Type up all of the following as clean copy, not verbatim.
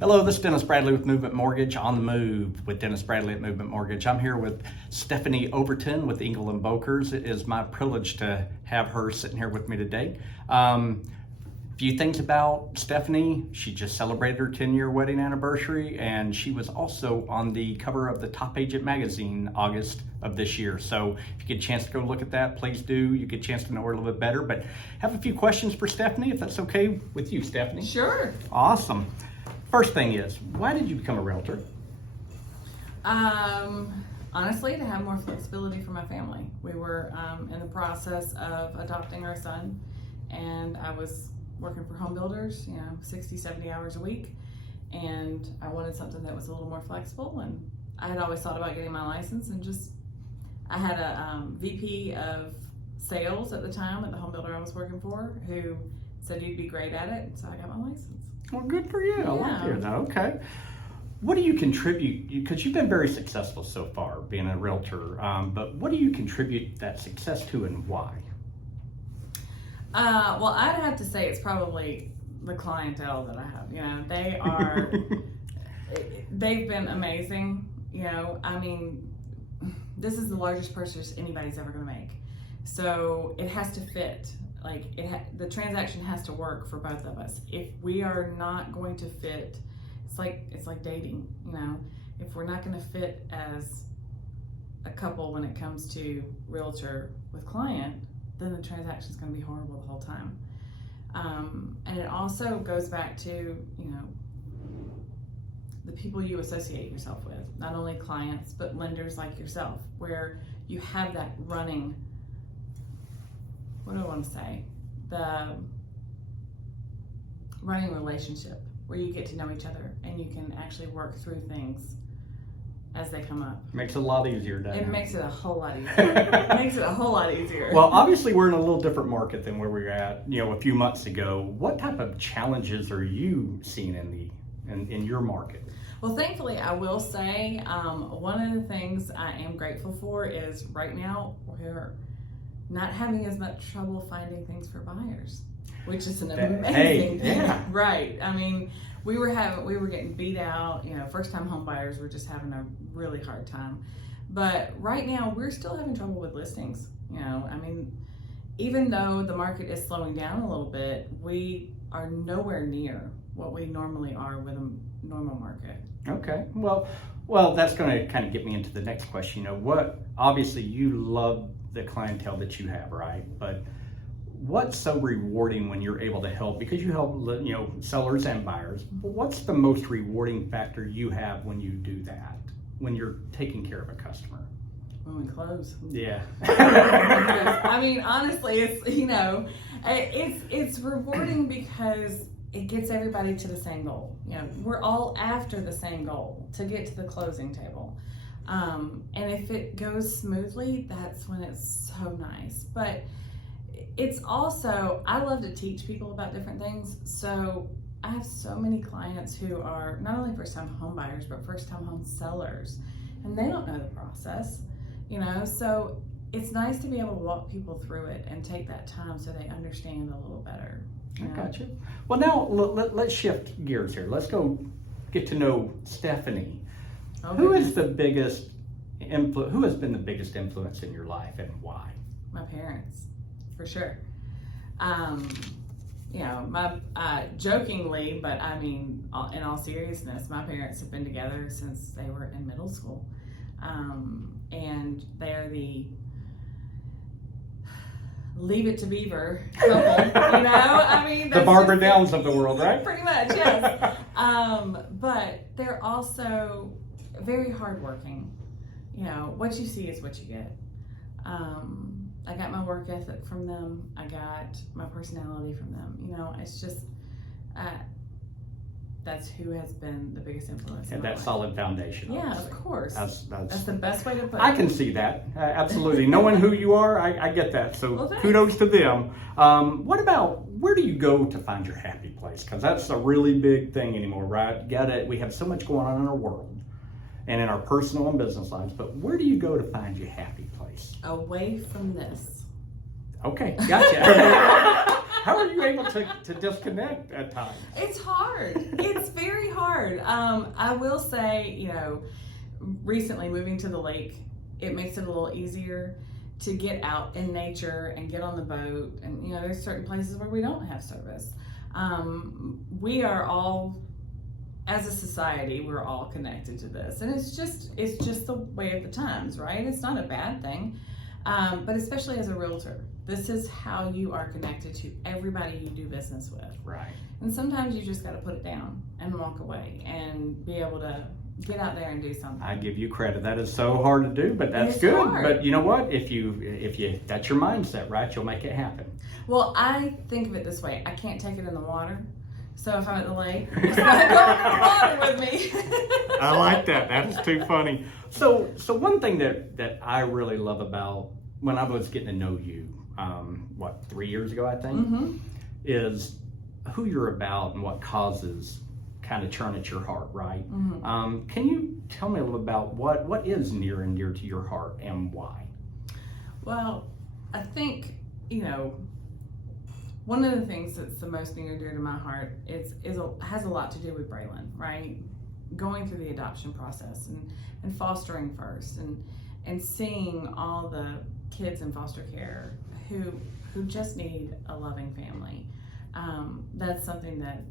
Hello, this is Dennis Bradley with Movement Mortgage, on the move with Dennis Bradley at Movement Mortgage. I'm here with Stephanie Overton with Engel and Volkers. It is my privilege to have her sitting here with me today. Few things about Stephanie. She just celebrated her 10-year wedding anniversary, and she was also on the cover of the Top Agent magazine August of this year. So if you get a chance to go look at that, please do. You get a chance to know her a little bit better, but have a few questions for Stephanie, if that's okay with you, Stephanie. Sure. Awesome. First thing is, why did you become a realtor? Honestly, to have more flexibility for my family. We were in the process of adopting our son, and I was working for home builders, 60, 70 hours a week, and I wanted something that was a little more flexible. And I had always thought about getting my license, and I had a VP of sales at the time at the home builder I was working for who said you'd be great at it, so I got my license. Well, good for you. Yeah. I like to hear that. Okay. What do you contribute? Because you've been very successful so far being a realtor, but what do you contribute that success to, and why? Well, I'd have to say it's probably the clientele that I have. They've been amazing. This is the largest purchase anybody's ever going to make. So it has to fit. The transaction has to work for both of us. If we are not going to fit, it's like dating, If we're not going to fit as a couple when it comes to realtor with client, then the transaction is going to be horrible the whole time. And it also goes back to, the people you associate yourself with, not only clients, but lenders like yourself, where you have that running, what do I want to say? The running relationship where you get to know each other and you can actually work through things as they come up. Makes it a lot easier, doesn't it? It makes it a whole lot easier. Well, obviously we're in a little different market than where we were at, a few months ago. What type of challenges are you seeing in your market? Well, thankfully, I will say one of the things I am grateful for is right now we're not having as much trouble finding things for buyers, which is an amazing thing. Yeah. Right. We were getting beat out. First-time home buyers were just having a really hard time. But right now, we're still having trouble with listings. Even though the market is slowing down a little bit, we are nowhere near what we normally are with a normal market. Okay. Well, that's going to kind of get me into the next question. Obviously you love the clientele that you have, right? But what's so rewarding when you're able to help, because you help, sellers and buyers, but what's the most rewarding factor you have when you do that, when you're taking care of a customer? When we close. Yeah. Honestly, it's rewarding because it gets everybody to the same goal. We're all after the same goal, to get to the closing table. And if it goes smoothly, that's when it's so nice. But it's also, I love to teach people about different things. So I have so many clients who are not only first-time home buyers, but first-time home sellers. And they don't know the process, So it's nice to be able to walk people through it and take that time so they understand a little better. I got you. Well, now let's shift gears here. Let's go get to know Stephanie. Okay. Who has been the biggest influence in your life, and why? My parents, for sure. Jokingly, but in all seriousness, my parents have been together since they were in middle school. And they're the Leave It to Beaver couple, The Barbara Downs of the world, right? Pretty much, yes. But they're also very hardworking. What you see is what you get. I got my work ethic from them. I got my personality from them. It's just, that's who has been the biggest influence. And that solid foundation. Yeah, of course. That's the best way to put it. I can see that. Absolutely. Knowing who you are, I get that. So well, kudos to them. Where do you go to find your happy place? Because that's a really big thing anymore, right? We have so much going on in our world and in our personal and business lives, but where do you go to find your happy place? Away from this. Okay, gotcha. How are you able to disconnect at times? It's hard. It's very hard. I will say, recently moving to the lake, it makes it a little easier to get out in nature and get on the boat. And, there's certain places where we don't have service. We are all, as a society, we're all connected to this. And it's just the way of the times, right? It's not a bad thing. But especially as a realtor, this is how you are connected to everybody you do business with. Right. And sometimes you just got to put it down and walk away and be able to get out there and do something. I give you credit. That is so hard to do, but that's It's good. hard. But you know what? If you that's your mindset, right? You'll make it happen. Well, I think of it this way. I can't take it in the water. So if I'm at the lake, it's not going in the water with me. I like that. That is too funny. So one thing that I really love about when I was getting to know you, 3 years ago, I think, Mm-hmm. is who you're about and what causes kind of churn at your heart, right? Mm-hmm. Can you tell me a little about what is near and dear to your heart and why? Well, I think, one of the things that's the most near and dear to my heart has a lot to do with Braylon, right? Going through the adoption process and fostering first and seeing all the kids in foster care who just need a loving family. That's something that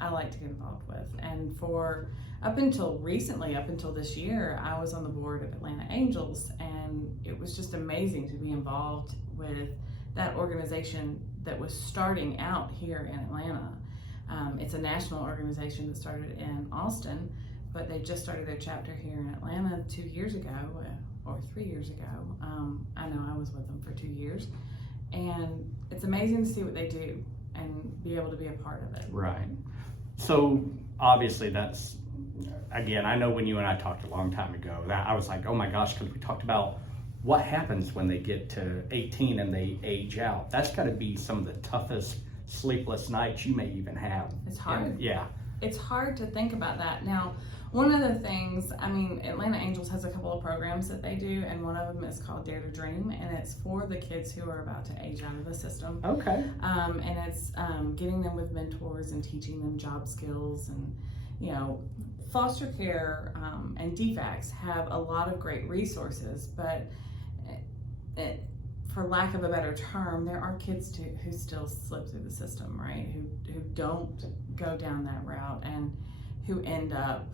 I like to get involved with. And for up until this year, I was on the board of Atlanta Angels, and it was just amazing to be involved with that organization that was starting out here in Atlanta. It's a national organization that started in Austin, but they just started their chapter here in Atlanta 2 years ago, or 3 years ago. I know I was with them for 2 years, and it's amazing to see what they do and be able to be a part of it. Right. So obviously that's, again, I know when you and I talked a long time ago, that I was like, oh my gosh, because we talked about what happens when they get to 18 and they age out. That's got to be some of the toughest sleepless nights you may even have. It's hard. And, yeah. It's hard to think about that. Now, one of the things, Atlanta Angels has a couple of programs that they do, and one of them is called Dare to Dream, and it's for the kids who are about to age out of the system. Okay. And it's getting them with mentors and teaching them job skills. And, foster care and DFACs have a lot of great resources, but for lack of a better term, there are kids who still slip through the system, right? Who don't go down that route and who end up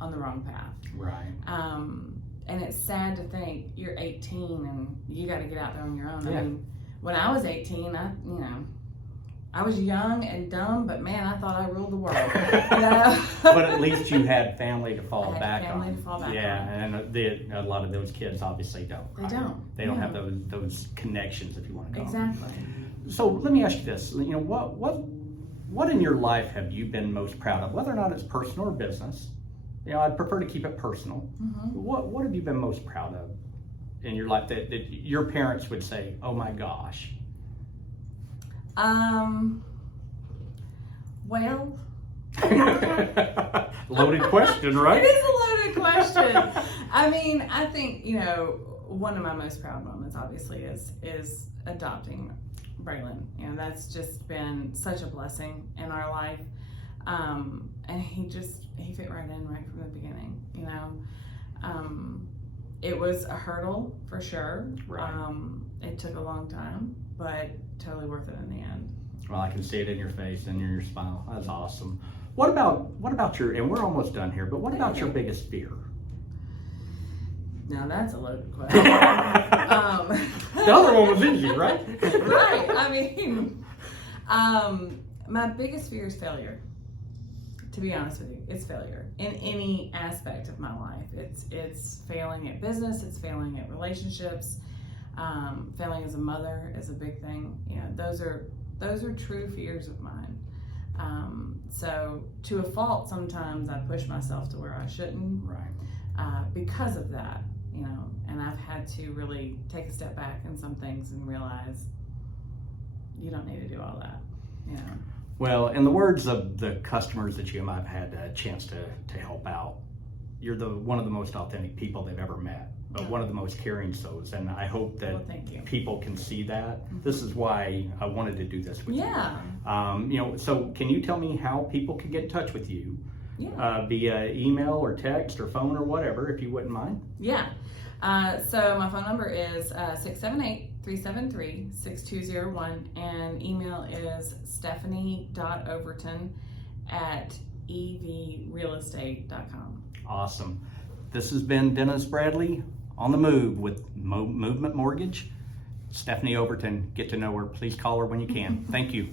on the wrong path. Right. And it's sad to think you're 18 and you got to get out there on your own. Yeah. When I was 18, I was young and dumb, but man, I thought I ruled the world. But at least you had family to fall back on. To fall back yeah, on. and a lot of those kids obviously don't. They right? don't. They don't have those connections, if you want to call Exactly. them. So let me ask you this: what in your life have you been most proud of, whether or not it's personal or business? I'd prefer to keep it personal. Mm-hmm. What have you been most proud of in your life that your parents would say, "Oh my gosh"? Well, loaded question, right? It is a loaded question. I think, one of my most proud moments obviously is adopting Braylon. That's just been such a blessing in our life. And he fit right in right from the beginning, It was a hurdle for sure. Right. It took a long time, but totally worth it in the end. Well, I can see it in your face and in your smile. That's awesome. What about your, and we're almost done here, but what about your biggest fear? Now that's a loaded question. The other one was easy, right? Right. My biggest fear is failure. To be honest with you, it's failure in any aspect of my life. It's failing at business. It's failing at relationships. Failing as a mother is a big thing. Those are true fears of mine. So to a fault, sometimes I push myself to where I shouldn't. Right. Because of that, and I've had to really take a step back in some things and realize you don't need to do all that. Well, in the words of the customers that you might have had a chance to help out, you're one of the most authentic people they've ever met, but one of the most caring souls. And I hope that thank you. people can see that. This is why I wanted to do this with you. Yeah. So can you tell me how people can get in touch with you via email or text or phone or whatever, if you wouldn't mind. Yeah. So my phone number is 678-373-6201, and email is stephanie.overton@evrealestate.com. Awesome. This has been Dennis Bradley on the move with Movement Mortgage. Stephanie Overton, get to know her. Please call her when you can. Thank you.